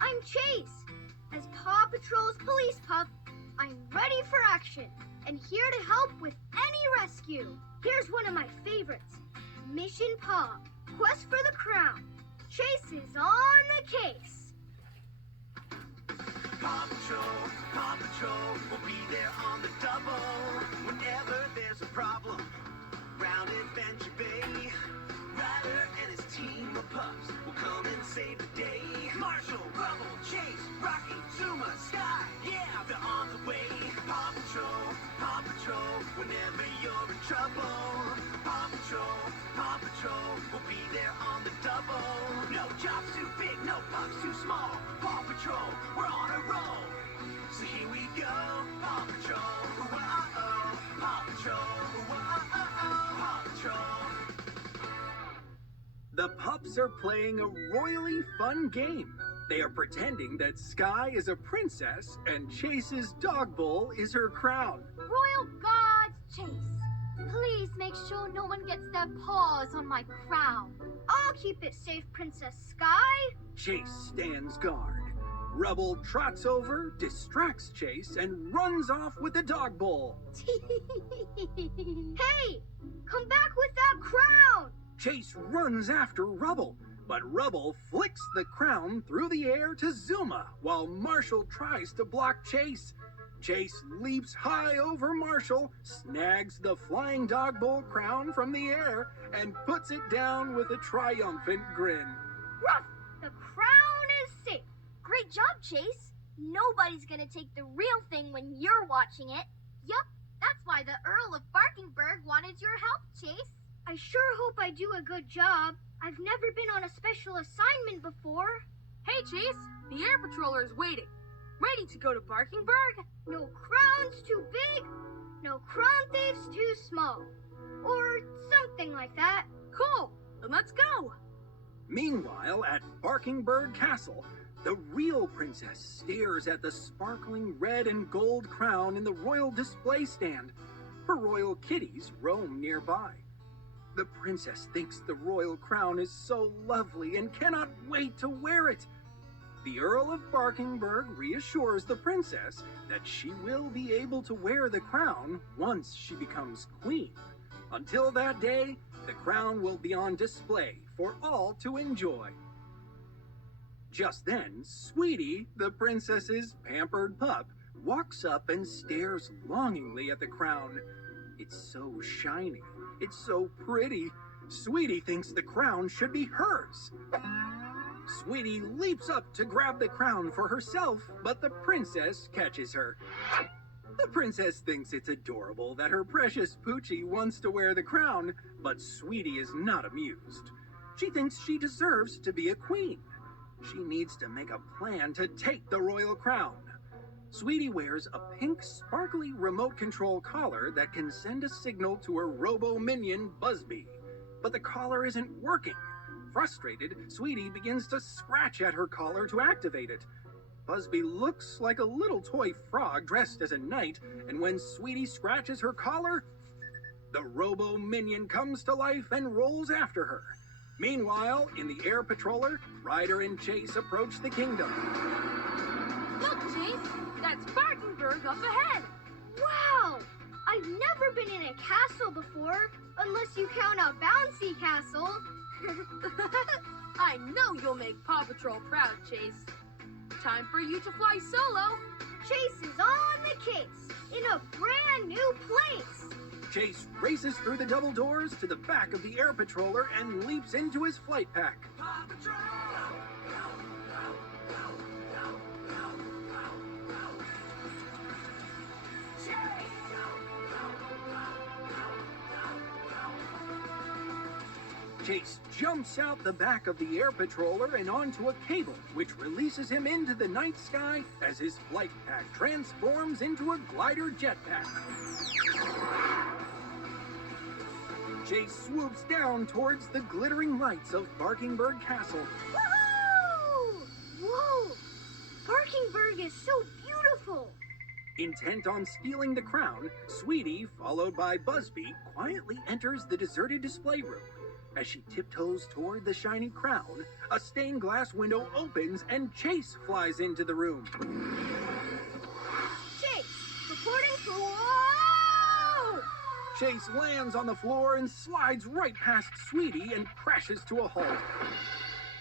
I'm Chase. As Paw Patrol's police pup, I'm ready for action and here to help with any rescue. Here's one of my favorites. Mission Paw, Quest for the Crown. Chase is on the case. Paw Patrol will be there on the double. Whenever there's a problem, round Adventure Bay. Ryder and his team of pups will come and save the day. Marshall, Rubble, Chase, Rocky, Zuma, Sky, yeah, they're on the way. Paw Patrol, whenever you're in trouble. Paw Patrol will be there on the double. No job's too big, no pups too small. Paw Patrol, we're on a roll. So here we go, Paw Patrol, whoa-oh-oh. Paw Patrol, whoa-oh-oh. Paw Patrol. The pups are playing a royally fun game. They are pretending that Sky is a princess and Chase's dog bowl is her crown. Royal guards, Chase. Please make sure no one gets their paws on my crown. I'll keep it safe, Princess Sky. Come stands guard. Rubble trots over, distracts Chase, and runs off with the dog bowl. Hey, come back with that crown. Chase runs after Rubble, but Rubble flicks the crown through the air to Zuma while Marshall tries to block Chase. Chase leaps high over Marshall, snags the flying dog bowl crown from the air, and puts it down with a triumphant grin. Ruff! The crown is safe. Great job, Chase. Nobody's gonna take the real thing when you're watching it. Yup, that's why the Earl of Barkingburg wanted your help, Chase. I sure hope I do a good job. I've never been on a special assignment before. Hey, Chase, the air patroller is waiting. Ready to go to Barkingburg? No crown's too big, no crown thieves too small. Or something like that. Cool, then let's go. Meanwhile, at Barkingburg Castle, the real princess stares at the sparkling red and gold crown in the royal display stand. Her royal kitties roam nearby. The princess thinks the royal crown is so lovely and cannot wait to wear it. The Earl of Barkingburg reassures the princess that she will be able to wear the crown once she becomes queen. Until that day, the crown will be on display for all to enjoy. Just then, Sweetie, the princess's pampered pup, walks up and stares longingly at the crown. It's so shiny. It's so pretty. Sweetie thinks the crown should be hers. Sweetie leaps up to grab the crown for herself, but the princess catches her. The princess thinks it's adorable that her precious Poochie wants to wear the crown, but Sweetie is not amused. She thinks she deserves to be a queen. She needs to make a plan to take the royal crown. Sweetie wears a pink, sparkly remote control collar that can send a signal to her robo-minion, Busby. But the collar isn't working. Frustrated, Sweetie begins to scratch at her collar to activate it. Busby looks like a little toy frog dressed as a knight, and when Sweetie scratches her collar, the robo-minion comes to life and rolls after her. Meanwhile, in the air patroller, Ryder and Chase approach the kingdom. Look, Chase, that's Barkingburg up ahead. Wow! I've never been in a castle before, unless you count a bouncy castle. I know you'll make Paw Patrol proud, Chase. Time for you to fly solo. Chase is on the case, in a brand new place. Chase races through the double doors to the back of the air patroller and leaps into his flight pack. Paw Patrol! Chase jumps out the back of the air patroller and onto a cable, which releases him into the night sky as his flight pack transforms into a glider jetpack. Chase swoops down towards the glittering lights of Barkingburg Castle. Woohoo! Whoa! Barkingburg is so beautiful. Intent on stealing the crown, Sweetie, followed by Busby, quietly enters the deserted display room. As she tiptoes toward the shiny crown, a stained glass window opens and Chase flies into the room. Chase, reporting for... Whoa! Chase lands on the floor and slides right past Sweetie and crashes to a halt.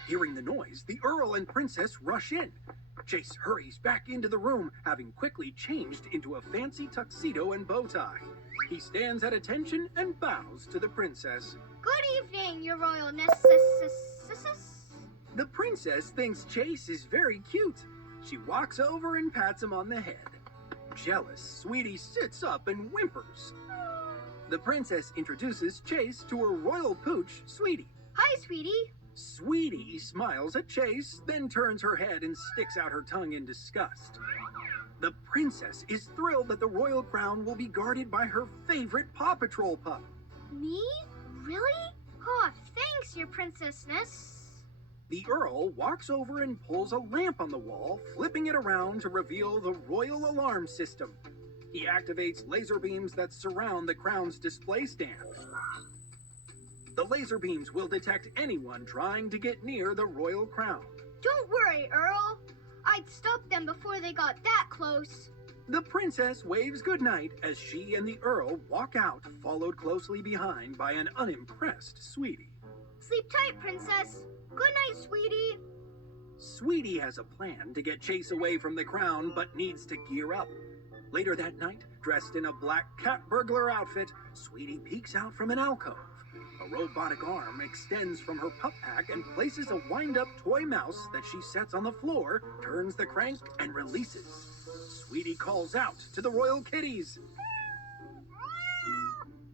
Hearing the noise, the Earl and Princess rush in. Chase hurries back into the room, having quickly changed into a fancy tuxedo and bow tie. He stands at attention and bows to the princess. Good evening, Your Royalness. The princess thinks Chase is very cute. She walks over and pats him on the head. Jealous, Sweetie sits up and whimpers. The princess introduces Chase to her royal pooch, Sweetie. Hi, sweetie. Sweetie smiles at Chase, then turns her head and sticks out her tongue in disgust. The princess is thrilled that the royal crown will be guarded by her favorite Paw Patrol pup. Me? Really? Oh, thanks, Your Princessness. The Earl walks over and pulls a lamp on the wall, flipping it around to reveal the royal alarm system. He activates laser beams that surround the crown's display stand. The laser beams will detect anyone trying to get near the royal crown. Don't worry, Earl. I'd stop them before they got that close. The princess waves goodnight as she and the Earl walk out, followed closely behind by an unimpressed Sweetie. Sleep tight, Princess. Good night, sweetie. Sweetie has a plan to get Chase away from the crown, but needs to gear up. Later that night, dressed in a black cat burglar outfit, Sweetie peeks out from an alcove. A robotic arm extends from her pup pack and places a wind-up toy mouse that she sets on the floor, turns the crank, and releases. Sweetie calls out to the royal kitties.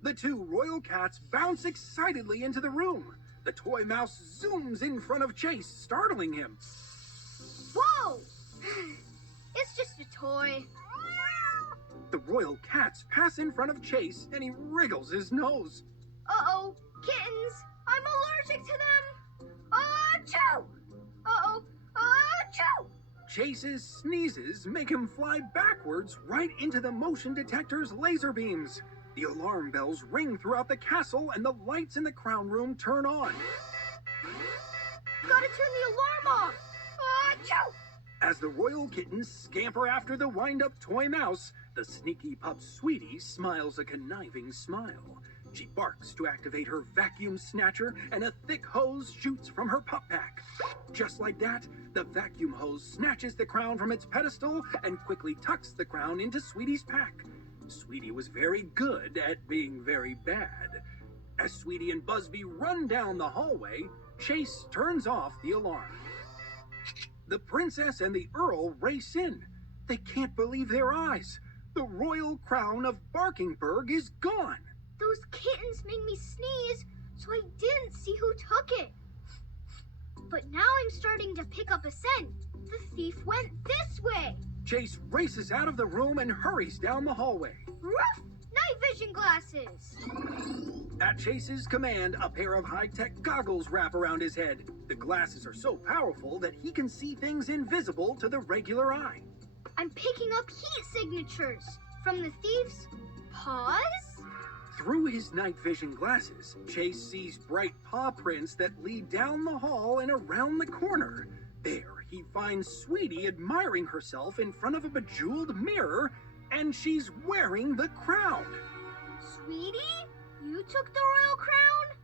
The two royal cats bounce excitedly into the room. The toy mouse zooms in front of Chase, startling him. Whoa! It's just a toy. The royal cats pass in front of Chase, and he wriggles his nose. Uh-oh, kittens! I'm allergic to them! Achoo! Uh-oh, achoo! Chase's sneezes make him fly backwards right into the motion detector's laser beams. The alarm bells ring throughout the castle, and the lights in the crown room turn on. Gotta turn the alarm off! Achoo! As the royal kittens scamper after the wind-up toy mouse, the sneaky pup Sweetie smiles a conniving smile. She barks to activate her vacuum snatcher, and a thick hose shoots from her pup pack. Just like that, the vacuum hose snatches the crown from its pedestal and quickly tucks the crown into Sweetie's pack. Sweetie was very good at being very bad. As Sweetie and Busby run down the hallway, Chase turns off the alarm. The princess and the Earl race in. They can't believe their eyes. The royal crown of Barkingburg is gone. Those kittens made me sneeze, so I didn't see who took it. But now I'm starting to pick up a scent. The thief went this way. Chase races out of the room and hurries down the hallway. Ruff! Night vision glasses! At Chase's command, a pair of high-tech goggles wrap around his head. The glasses are so powerful that he can see things invisible to the regular eye. I'm picking up heat signatures from the thief's paws? Through his night vision glasses, Chase sees bright paw prints that lead down the hall and around the corner. There, he finds Sweetie admiring herself in front of a bejeweled mirror, and she's wearing the crown. Sweetie? You took the royal crown?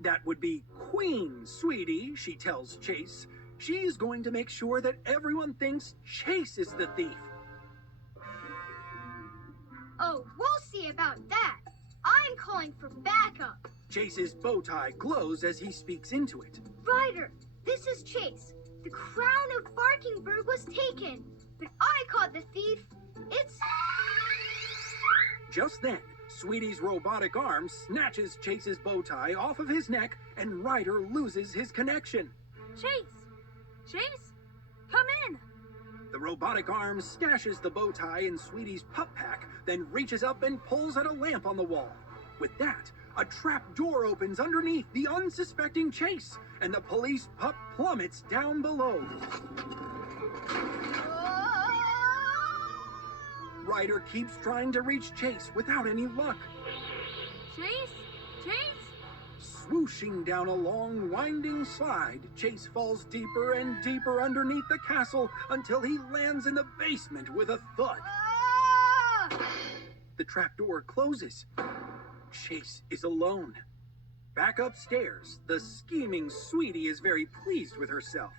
That would be Queen Sweetie, she tells Chase. She's going to make sure that everyone thinks Chase is the thief. Oh, we'll see about that. I'm calling for backup. Chase's bow tie glows as he speaks into it. Ryder, this is Chase. The crown of Barkingburg was taken, but I caught the thief. It's... Just then, Sweetie's robotic arm snatches Chase's bow tie off of his neck, and Ryder loses his connection. Chase! Chase! Come in! The robotic arm stashes the bow tie in Sweetie's pup pack, then reaches up and pulls at a lamp on the wall. With that, a trap door opens underneath the unsuspecting Chase, and the police pup plummets down below. Ryder keeps trying to reach Chase without any luck. Chase? Chase? Swooshing down a long, winding slide, Chase falls deeper and deeper underneath the castle until he lands in the basement with a thud. Ah! The trapdoor closes. Chase is alone. Back upstairs, the scheming Sweetie is very pleased with herself.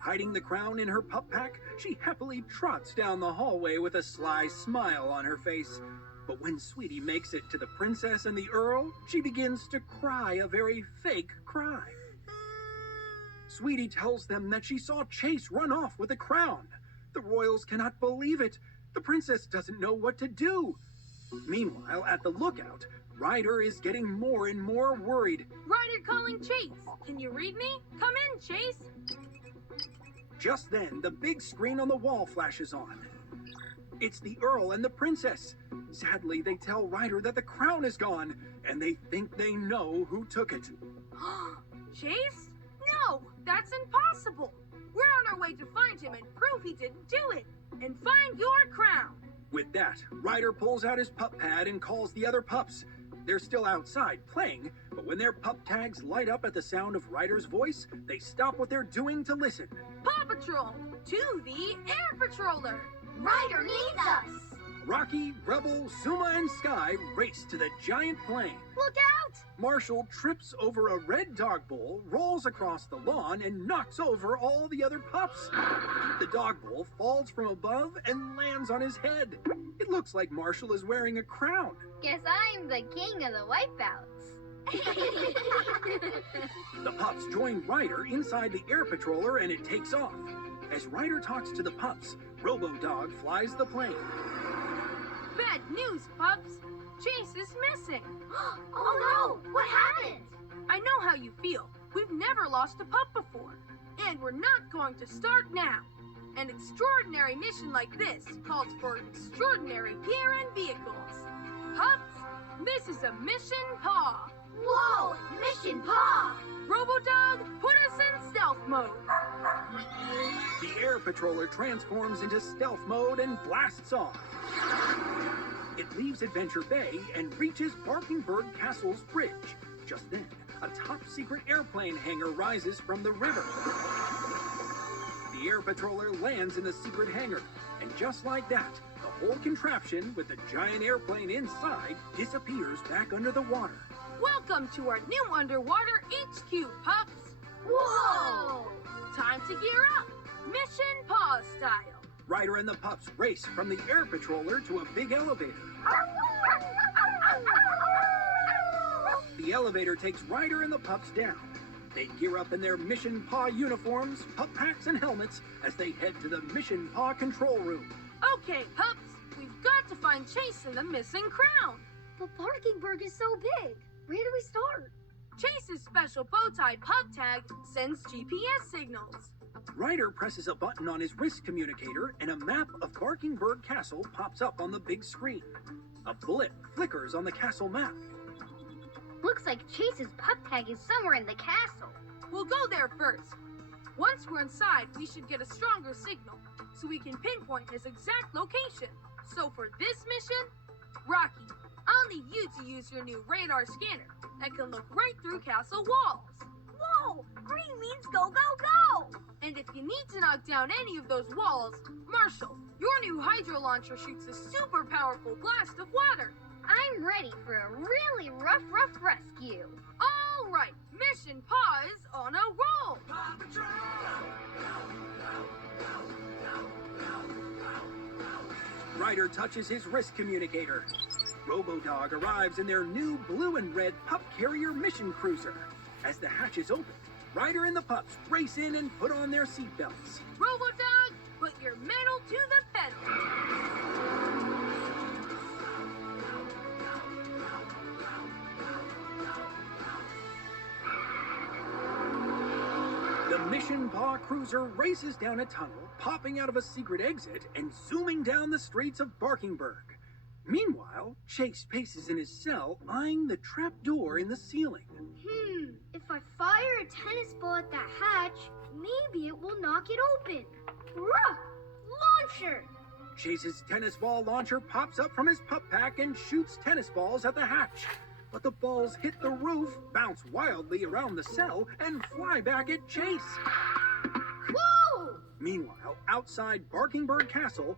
Hiding the crown in her pup pack, she happily trots down the hallway with a sly smile on her face. But when Sweetie makes it to the princess and the earl, she begins to cry a very fake cry. Sweetie tells them that she saw Chase run off with the crown. The royals cannot believe it. The princess doesn't know what to do. Meanwhile, at the lookout, Ryder is getting more and more worried. Ryder calling Chase. Can you read me? Come in, Chase. Just then, the big screen on the wall flashes on. It's the Earl and the Princess. Sadly, they tell Ryder that the crown is gone, and they think they know who took it. Chase? No, that's impossible. We're on our way to find him and prove he didn't do it. And find your crown. With that, Ryder pulls out his pup pad and calls the other pups. They're still outside playing, but when their pup tags light up at the sound of Ryder's voice, they stop what they're doing to listen. Paw Patrol, to the Air Patroller. Ryder needs us. Rocky, Rubble, Zuma, and Sky race to the giant plane. Look out! Marshall trips over a red dog bowl, rolls across the lawn, and knocks over all the other pups. The dog bowl falls from above and lands on his head. It looks like Marshall is wearing a crown. Guess I'm the king of the wipeouts. The pups join Ryder inside the air patroller and it takes off. As Ryder talks to the pups, Robo-Dog flies the plane. Bad news, pups. Chase is missing. Oh no! What happened? I know how you feel. We've never lost a pup before. And we're not going to start now. An extraordinary mission like this calls for extraordinary gear and vehicles. Pups, this is a Mission Paw. Whoa! Mission Paw! Robo-Dog, put us in stealth mode. The air patroller transforms into stealth mode and blasts off. It leaves Adventure Bay and reaches Barkingburg Castle's bridge. Just then, a top-secret airplane hangar rises from the river. The air patroller lands in the secret hangar, and just like that, the whole contraption with the giant airplane inside disappears back under the water. Welcome to our new underwater HQ, pups. Whoa! Time to gear up. Mission Paw style. Ryder and the pups race from the air patroller to a big elevator. The elevator takes Ryder and the pups down. They gear up in their Mission Paw uniforms, pup packs, and helmets as they head to the Mission Paw control room. Okay, pups, we've got to find Chase and the missing crown. But Barkingburg is so big. Where do we start? Chase's special bow tie pup tag sends GPS signals. Ryder presses a button on his wrist communicator and a map of Barkingburg Castle pops up on the big screen. A blip flickers on the castle map. Looks like Chase's pup tag is somewhere in the castle. We'll go there first. Once we're inside, we should get a stronger signal so we can pinpoint his exact location. So for this mission, Rocky, I'll need you to use your new radar scanner that can look right through castle walls. Whoa! Green means go, go, go! And if you need to knock down any of those walls, Marshall, your new hydro launcher shoots a super powerful blast of water. I'm ready for a really rough rescue. All right, Mission Paw is on a roll. Paw Patrol! Ryder touches his wrist communicator. Robo-Dog arrives in their new blue and red pup carrier mission cruiser. As the hatches open, Ryder and the pups race in and put on their seatbelts. Robo-Dog, put your metal to the pedal. The Mission Paw cruiser races down a tunnel, popping out of a secret exit and zooming down the streets of Barkingburg. Meanwhile, Chase paces in his cell, eyeing the trap door in the ceiling. If I fire a tennis ball at that hatch, maybe it will knock it open. Ruh! Launcher! Chase's tennis ball launcher pops up from his pup pack and shoots tennis balls at the hatch. but the balls hit the roof, bounce wildly around the cell, and fly back at Chase. Whoa! Meanwhile, outside Barkingburg Castle,